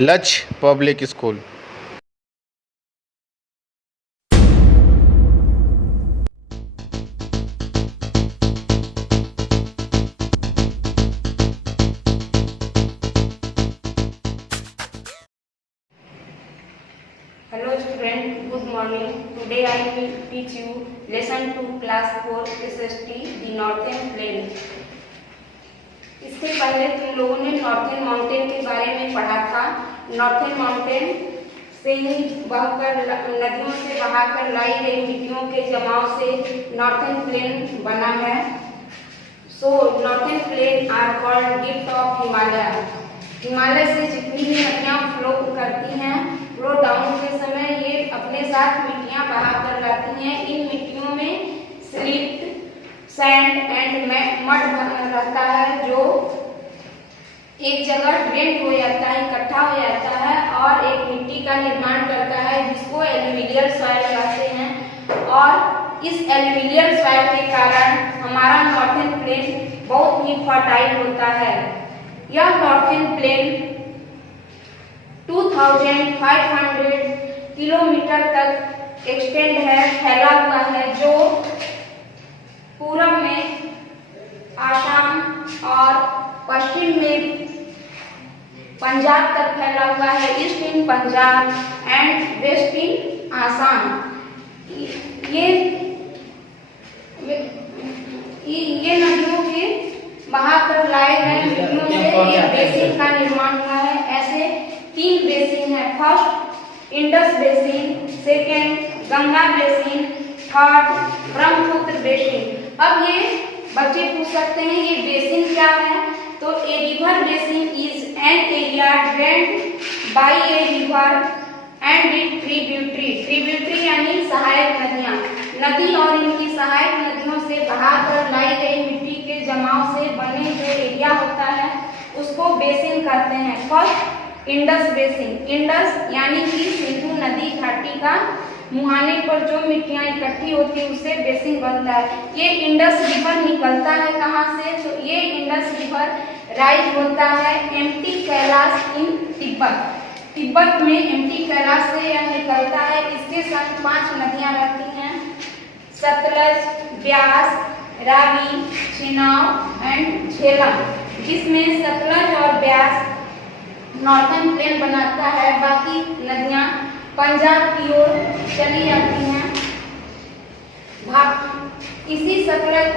लक्ष्य public school. Hello student, good morning. Today I will teach you lesson 2 class 4 SST the Northern Plain. इससे पहले तुम लोगों ने नॉर्थन माउंटेन के बारे में पढ़ा था। नॉर्थन माउंटेन से ही बहकर नदियों से बहाकर लाई गई मिट्टियों के जमाव से नॉर्थन प्लेन बना है। So northern plain are called gift of Himalaya. Himalaya से जितनी भी नदियाँ फ्लो करती हैं, फ्लो डाउन के समय ये अपने साथ मिट्टियाँ बहा कर लाती हैं। इन मिट्टियों में स्लिट, सैंड एंड मड रहता है जो एक जगह ड्रेन हो जाता है, इकट्ठा हो जाता है और एक मिट्टी का निर्माण करता है जिसको एल्यूवियल सॉइल कहते हैं। और इस एल्यूवियल सॉइल के कारण हमारा नॉर्थन प्लेन बहुत ही फर्टाइल होता है। यह नॉर्थन प्लेन 2500 किलोमीटर तक एक्सटेंड है, फैला हुआ है, जो पूरब में आसाम और पश्चिम में पंजाब तक फैला हुआ है। East in Punjab and west in Assam. ये नदियों के बहाकर लाए गए मिट्टियों से एक बेसिन का निर्माण हुआ है। ऐसे 3 बेसिन है। First Indus basin, second Ganga basin, third Brahmaputra basin. अब ये बच्चे पूछ सकते हैं ये बेसिन क्या है? तो a river basin is an area drained by a river and it tributary. Tributary यानी सहायक नदियाँ। नदी और इनकी सहायक नदियों से बहाकर लाई गई मिट्टी के जमाव से बने जो एरिया होता है उसको बेसिन कहते हैं। First Indus basin. इंडस यानी कि सिंधु नदी घाटी का मुहाने पर जो मिट्टियाँ इकट्ठी होती है उससे बेसिन बनता है। ये इंडस रिवर निकलता है कहाँ से? तो ये इंडस रिवर राइज होता है एम्प्टी कैलाश इन तिब्बत। तिब्बत में एम्प्टी कैलाश से यह निकलता है। इसके साथ 5 नदियाँ रहती हैं, सतलज, ब्यास, रावी, चेनाब एंड झेलम। जिसमें सतलज और ब्यास नॉर्थन प्लेन बनाता है, बाकी नदियाँ पंजाब की ओर चली जाती हैं। इसी सतलज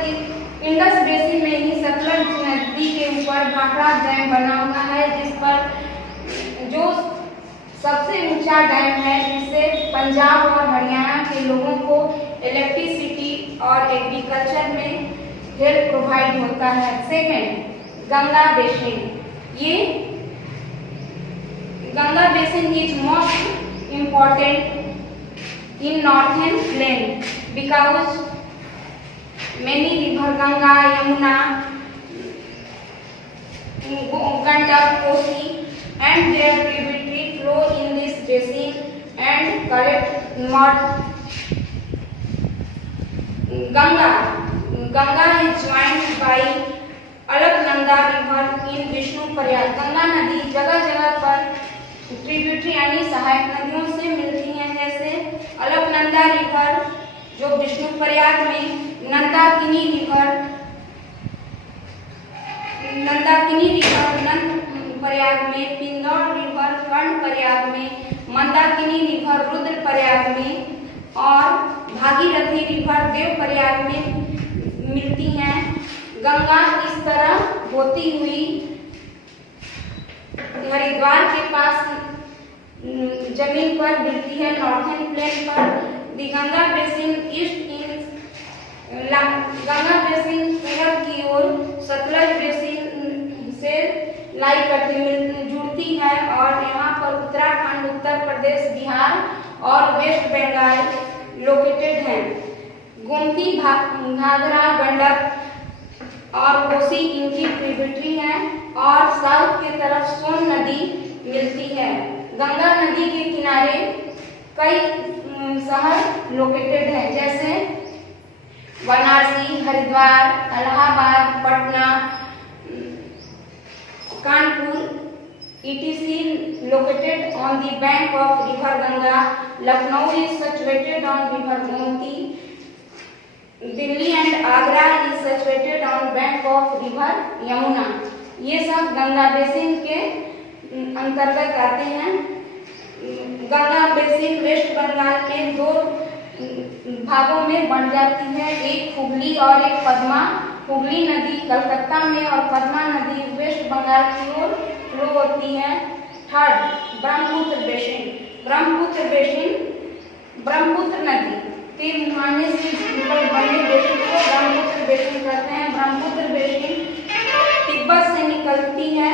इंडस बेसिन में ही सतलज नदी के ऊपर भाखड़ा डैम बना हुआ है, जिस पर जो सबसे ऊंचा डैम है, जिससे पंजाब और हरियाणा के लोगों को इलेक्ट्रिसिटी और एग्रीकल्चर में हेल्प प्रोवाइड होता है। Second Ganga basin. ये Ganga basin is most important in northern plain because many river Ganga, Yamuna, Gandak, Kosi and their tributary flow in this basin and collect mud. Ganga is joined by Alaknanda river in Vishnu Prayag. Ganga नदी जगह जगह पर tributary यानी सहायक नदियों से मिलती हैं, जैसे अलकनंदा रिवर जो विष्णु प्रयाग में, नंदाकिनी रिवर नंद प्रयाग में, पिंगौर रिवर कर्ण प्रयाग में, मंदाकिनी रिवर रुद्र प्रयाग में और भागीरथी रिवर देव प्रयाग में मिलती हैं। गंगा इस तरह होती हुई हरिद्वार के पास जमीन पर गिरती है, नॉर्थन प्लेन पर। गंगा बेसिन ईस्ट इन गंगा बेसिन पूरब की ओर सतलज बेसिन से लाई करती जुड़ती है और यहाँ पर उत्तराखंड, उत्तर प्रदेश, बिहार और वेस्ट बंगाल लोकेटेड हैं। गोमती, घाघरा, गंडक और कोसी इनकी ट्रिब्यूटरी है और साउथ की तरफ सोन नदी मिलती है। गंगा नदी के किनारे कई शहर लोकेटेड हैं, जैसे Varanasi, Haridwar, Allahabad, Patna, Kanpur etc. located on the bank of river Ganga. Lucknow is situated on river Gomti. Delhi and Agra is situated on bank of river Yamuna. ये सब गंगा बेसिन के अंतर्गत आते हैं। गंगा बेसिन वेस्ट बंगाल के दो भागों में बन जाती है, एक हुगली और एक पद्मा। हुगली नदी कलकत्ता में और पद्मा नदी वेस्ट बंगाल की ओर फ्लो होती है। Third, Brahmaputra basin. ब्रह्मपुत्र नदी के मुहाने से बने बेसिन को ब्रह्मपुत्र बेसिन कहते हैं। ब्रह्मपुत्र बेसिन तिब्बत से निकलती है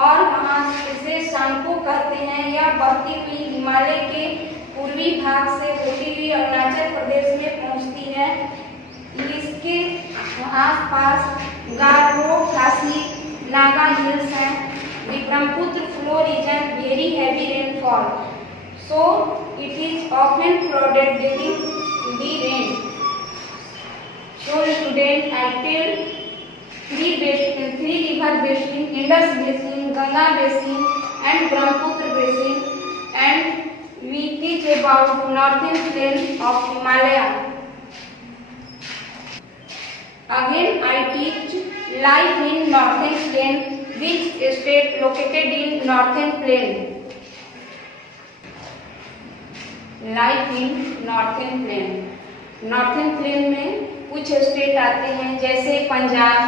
और वहाँ से शांको कहते हैं। यह बहती हुई हिमालय के पूर्वी भाग से होती हुई अरुणाचल प्रदेश में पहुँचती है। इसके आसपास गारो, खासी, नागा हिल्स हैं। The Brahmaputra flow region very heavy rainfall, so it is often flooded during the rain. So student, I tell three river basin: Indus basin, Ganga basin, and Brahmaputra basin, and we teach about northern plain of Himalaya. Again, I teach life in northern plain. Which state located in northern plain? Life in northern plain. Northern plain में कुछ state आते हैं जैसे Punjab,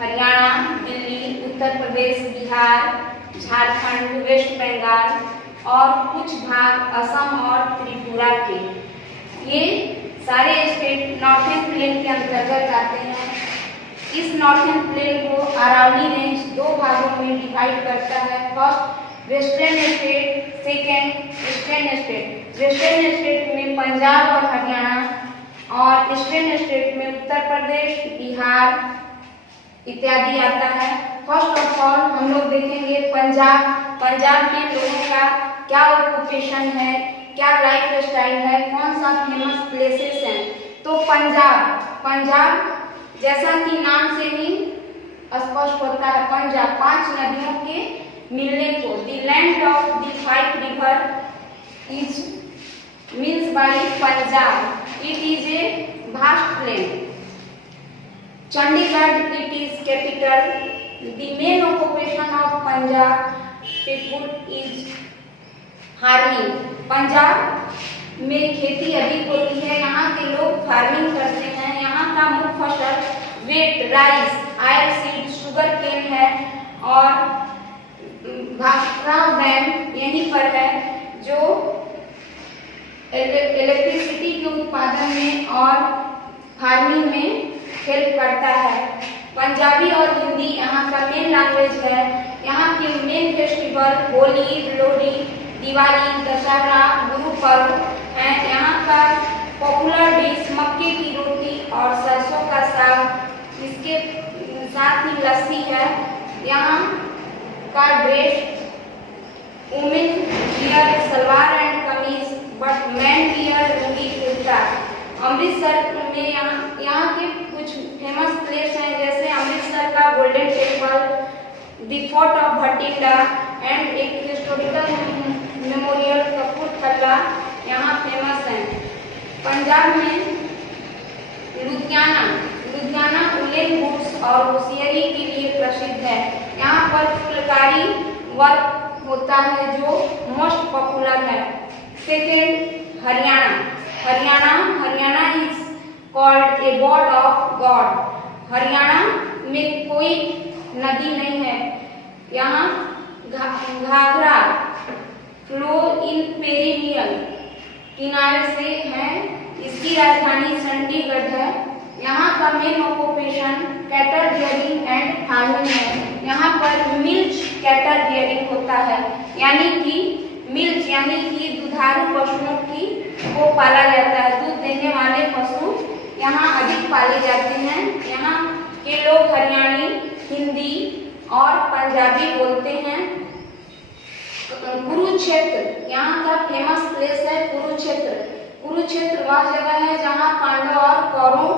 Haryana, Delhi, Uttar Pradesh, Bihar, Jharkhand, West Bengal और कुछ भाग असम और त्रिपुरा के। ये सारे स्टेट नॉर्थर्न प्लेन के अंतर्गत आते हैं। इस नॉर्थर्न प्लेन को अरावली रेंज दो भागों में डिवाइड करता है। First western state, second eastern state. Western state में पंजाब और हरियाणा और ईस्टर्न स्टेट में उत्तर प्रदेश, बिहार इत्यादि आता है। फर्स्ट ऑफ ऑल हम लोग देखेंगे पंजाब के लोगों का क्या ऑक्यूपेशन है, क्या लाइफ स्टाइल है, कौन सा फेमस प्लेसेस हैं। तो पंजाब जैसा कि नाम से ही स्पष्ट होता है, पंजाब 5 नदियों के मिलने को। The land of the 5 river is means by Punjab. It is a vast plain. Chandigarh it is capital. The main occupation of Punjab people is farming. Punjab में खेती अधिक होती है, यहाँ के लोग फार्मिंग करते हैं। यहाँ का मुख्य फसल wheat, rice, oil seed, sugar cane है और भाखड़ा डैम यहीं पर है जो इलेक्ट्रिसिटी के उत्पादन में और फार्मिंग में हेल्प करता है। पंजाबी और हिंदी यहाँ का मेन लैंग्वेज है। यहाँ के मेन फेस्टिवल होली, लोहड़ी, दिवाली, दशहरा, गुरु पर्व है। यहाँ का पॉपुलर डिश मक्के की रोटी और सरसों का साग, इसके साथ ही लस्सी है। यहाँ का dress women wear salwar and kameez but man wear lungi kurta. Amritsar में यहाँ के कुछ फेमस प्लेस हैं जैसे अमृतसर का golden temple, the fort of Bathinda and एक हिस्टोरिकल मेमोरियल कपूरथला यहाँ फेमस है। पंजाब में लुधियाना उलेन गुड्स और होशियारी के लिए प्रसिद्ध है। यहाँ पर फुलकारी वर्क होता है जो मोस्ट पॉपुलर है। Second, Haryana is called abode of God. Haryana में कोई नदी नहीं है। यहाँ घाघरा फ्लो इन पेरिनियल किनारे से है। इसकी राजधानी चंडीगढ़ है। यहाँ का main occupation cattle rearing and farming है। यहाँ पर मिल्च कैटल रियरिंग होता है, यानी कि दुधारू पशुओं को पाला जाता है। दूध देने वाले पशु यहाँ अधिक पाले जाते हैं। यहाँ के लोग हरियाणी, हिंदी और पंजाबी बोलते हैं। कुरुक्षेत्र यहाँ का फेमस प्लेस है। कुरुक्षेत्र वह जगह है जहाँ पांडव और कौरव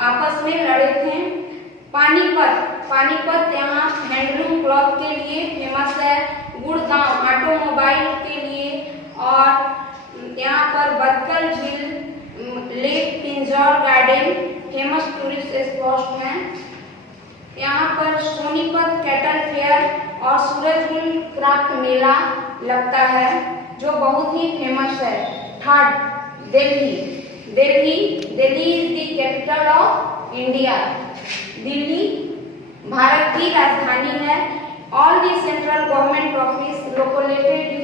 आपस में लड़े थे। पानीपत यहाँ हैंडलूम क्लॉथ के लिए फेमस है। गुड़गांव ऑटोमोबाइल के लिए, और यहाँ पर बतकल झील, lake Pinjore garden famous tourist spot हैं। यहाँ पर सोनीपत कैटल फेयर और सूरजकुंड क्राफ्ट मेला लगता है जो बहुत ही फेमस है। Third, Delhi is the capital of India. Delhi भारत की राजधानी है। All the central government office located in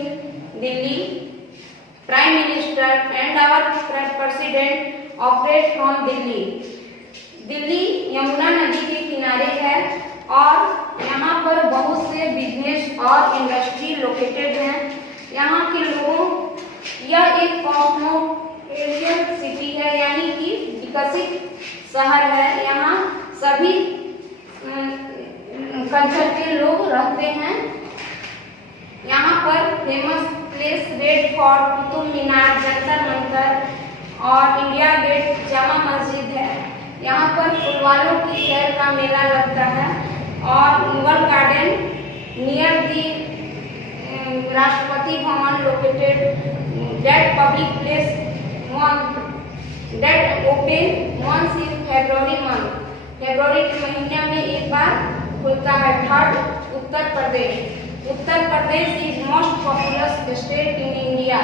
Delhi. Prime minister and our president operate from Delhi. दिल्ली यमुना नदी के किनारे है और यहाँ पर बहुत से बिजनेस और इंडस्ट्री लोकेटेड हैं। यहाँ के लोगों, यह एक कॉस्मोपॉलिटन सिटी है, यानी कि विकसित शहर है। यहाँ सभी कल्चर के लोग रहते हैं। यहाँ पर famous place red fort, Qutub Minar, Jantar Mantar और इंडिया गेट, जामा मस्जिद है। यहाँ पर फुलवालों की खैर का मेला लगता है और Mughal garden near the Rashtrapati Bhavan located. That public place that open once in February month. फरवरी के महीने में एक बार खुलता है। Third, Uttar Pradesh. Uttar Pradesh is most populous state in India.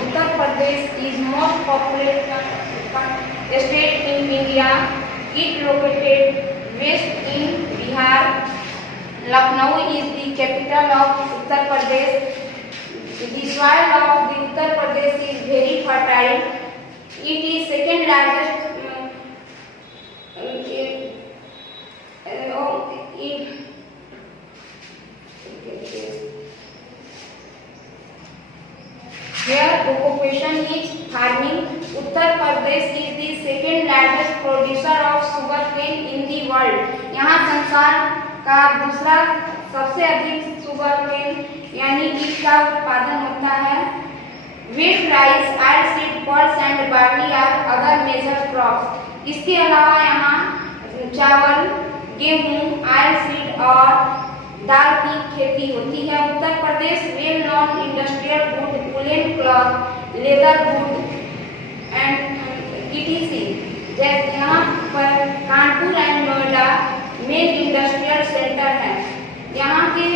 Uttar Pradesh is most popular state in India. It located west in Bihar. Lucknow is the capital of Uttar Pradesh. The soil of the Uttar Pradesh is very fertile. It is second largest Here occupation is farming. Uttar Pradesh is the second largest producer of sugarcane in the world. यहाँ संसार का दूसरा सबसे अधिक sugarcane यानी ईख का उत्पादन होता है। Wheat, rice, oilseed, pulse and barley are other major crops. इसके अलावा यहाँ चावल, गेहूं, ऑयलसीड और दाल की खेती होती है। Uttar Pradesh well known industrial good, woollen cloth, leather good and ETC। जैसे यहाँ पर Kanpur and Noida main industrial centre है। यहाँ के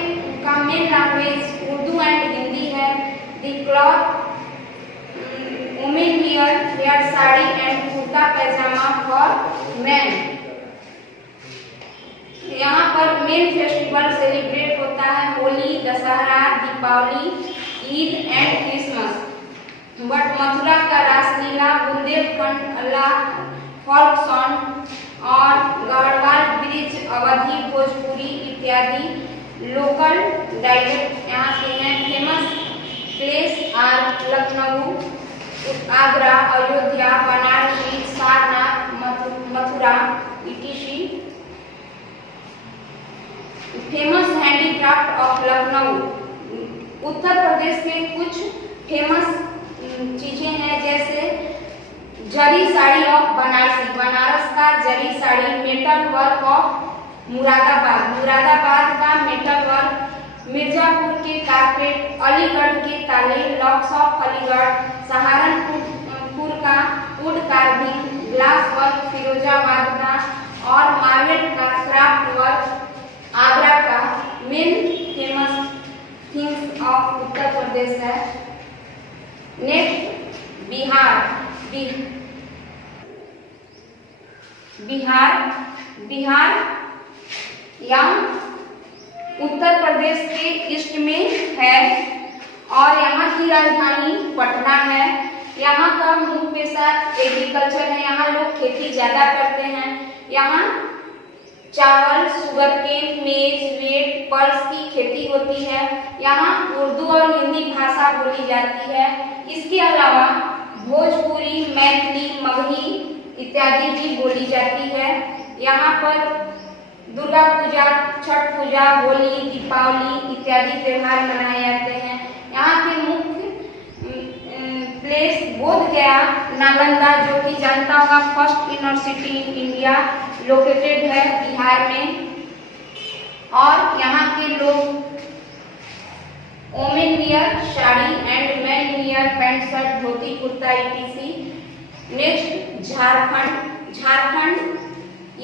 का main language Urdu and Hindi है। The cloth women wear sari and kurta pajama for man. यहाँ पर मेन फेस्टिवल सेलिब्रेट होता है Holi, Dussehra, Deepawali, Eid and Christmas. But Mathura का रासलीला, बुंदेलखंड अल्लाह फोल्क सॉन्ग और गढ़वाल ब्रिज, अवधी, भोजपुरी इत्यादि लोकल डायलेक्ट यहाँ के हैं। Famous place are Lucknow, Agra, Ayodhya, Banarasi, Sarnath, Mathura etc। Famous handicraft of Lucknow. Uttar Pradesh के कुछ फेमस चीजें हैं जैसे जरी साड़ी ऑफ बनारसी, बनारस का zari sari. Metal work of Moradabad, Moradabad का मेटल वर्क। मिर्जापुर के कारपेट, अलीगढ़ के ताले, लॉक्स ऑफ अलीगढ़। सहारनपुर का wood carving, glass work Firozabad का, और मार्बल का क्राफ्ट वर्क आगरा का। Main famous things of Uttar Pradesh है। नेक्स्ट बिहार यहाँ उत्तर प्रदेश के ईस्ट में है और यहाँ की राजधानी पटना है। यहाँ का मुख्य पेशा एग्रीकल्चर है। यहाँ लोग खेती ज्यादा करते हैं। यहाँ चावल, सुगरकेन, मेज, वेट, पल्स की खेती होती है। यहाँ उर्दू और हिंदी भाषा बोली जाती है। इसके अलावा भोजपुरी, मैथिली, मगही इत्यादि भी बोली जाती है। यहाँ पर दुर्गा पूजा, छठ पूजा, होली, दीपावली इत्यादि त्योहार मनाए जाते हैं। यहाँ के मुख्य प्लेस बोध गया, नालंदा जो कि जानता होगा first university in India located है बिहार में। और यहाँ के लोग women wear sari and main wear pant shirt dhoti kurta etc। Next Jharkhand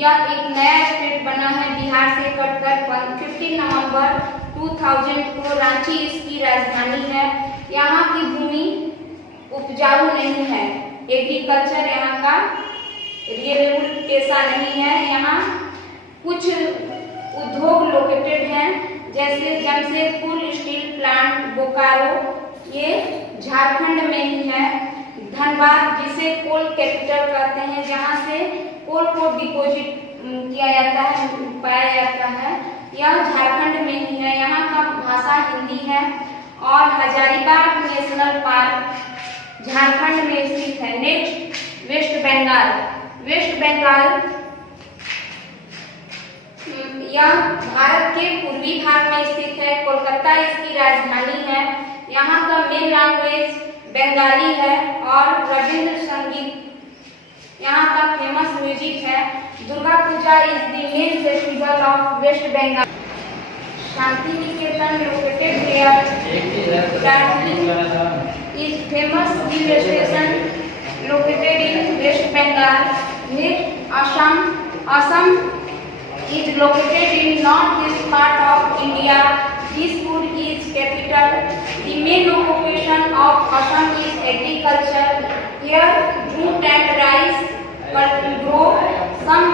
यह एक नया स्टेट बना है बिहार से कटकर 15 नवंबर 2000 को। रांची इसकी राजधानी है। यहाँ की भूमि उपजाऊ नहीं है। एग्रीकल्चर यहाँ का रियलेबल पेशा नहीं है। यहाँ कुछ उद्योग लोकेटेड हैं जैसे जमशेदपुर स्टील प्लांट बोकारो, ये झारखंड में ही है। धनबाद जिसे कोल कैपिटल कहते हैं, जहाँ से कोल को डिपॉजिट किया जाता है, पाया जाता है, यह झारखंड में ही है। यहाँ का भाषा हिंदी है। और हजारीबाग नेशनल पार्क झारखंड में स्थित है। नेक्स्ट वेस्ट बंगाल यह भारत के पूर्वी भाग में स्थित है। कोलकाता इसकी राजधानी है। यहाँ का मेन लैंग्वेज बंगाली है और रविंद्र संगीत यहाँ का फेमस म्यूजिक है। Durga Puja is the main festival of west Bengal. Shantiniketan located here. Darjeeling is famous railway station located in west Bengal. Next Assam is located in northeast part of India. Dispur is capital. The main occupation of Assam is agriculture. Here jute and rice grow. Some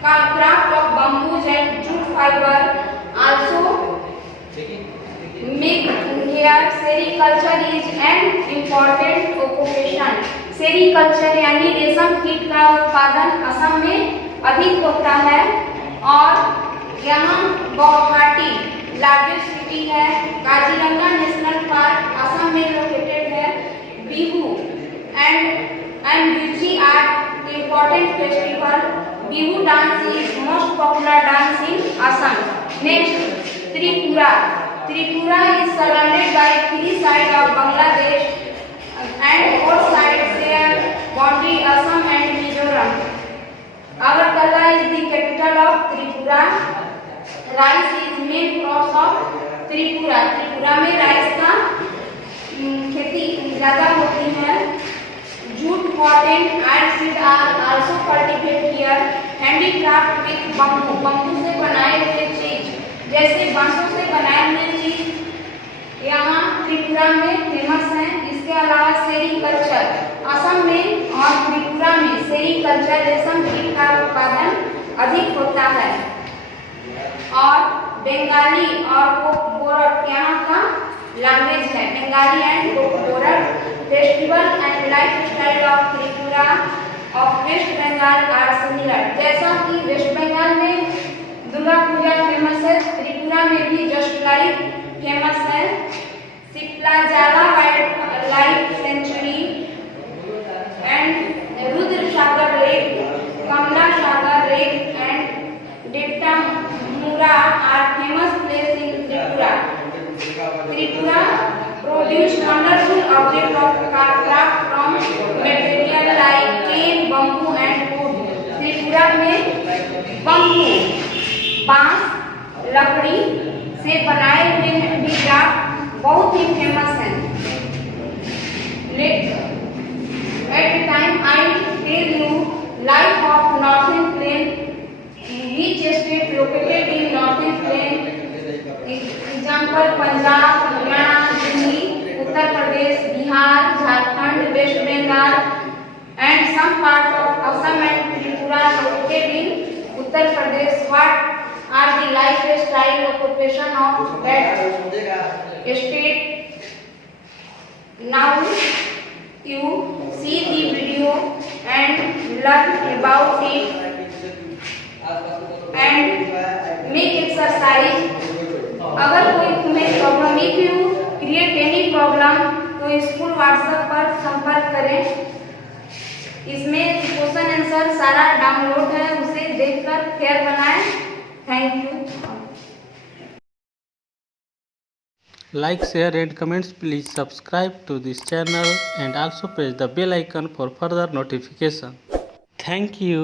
craft of bamboos and jute fiber also make here. Sericulture is an important occupation. Sericulture यानी रेशम कीट का उत्पादन असम में अधिक होता है। और यहाँ गुवाहाटी लार्जेस्ट सिटी है। काजीरंगा नेशनल पार्क असम में लोकेटेड है। Bihu and beauty art important festival. Bihu dance is most popular dance in Assam. Next Tripura is surrounded by 3 side of Bangladesh and 4 sides there boundary Assam and Mizoram. Agartala is the capital of Tripura. Rice is main crops of Tripura. Tripura में rice का खेती ज्यादा होती है। Jute, cotton and seed are also cultivated here. Handicraft with bamboo से बनाए हुए चीज जैसे बांसों से बनाए हुए चीज यहाँ त्रिपुरा में फेमस है। इसके अलावा सेरीकल्चर असम में और त्रिपुरा में सेरीकल्चर रेशम कीट का उत्पादन अधिक होता है। और बंगाली और कोकबोरक यहाँ का लैंग्वेज है। Bengali and Kokborok festival and life style of Tripura of west Bengal are similar. जैसा कि वेस्ट बंगाल में दुर्गा पूजा फेमस है, त्रिपुरा में भी जस्ट लाइक फेमस है। Sepahijala wild life sanctuary and Rudra Sagar lake, Kamala Sagar lake and Deotamura are famous place in Tripura. Tripura produce wonderful object of craft from material like cane, bamboo and wood. Tripura में bamboo बांस लकड़ी से बनाए हुए हैंडीक्राफ्ट बहुत ही फेमस है। At the time I tell you life of Northern Plain, which state located in Northern Plain? Example Punjab, Haryana, Delhi, Uttar Pradesh, Bihar, Jharkhand, West Bengal and some part of Assam and Tripura located in Uttar Pradesh. What are the lifestyle occupation of that state? Now you see the video and learn about it and make exercise. अगर कोई तुम्हें problem, if you create any problem तो school WhatsApp पर संपर्क करें। इसमें question answer सारा download है, उसे देखकर फिर बनाएं। Thank you. Like, share and comments. Please subscribe to this channel and also press the bell icon for further notification. Thank you.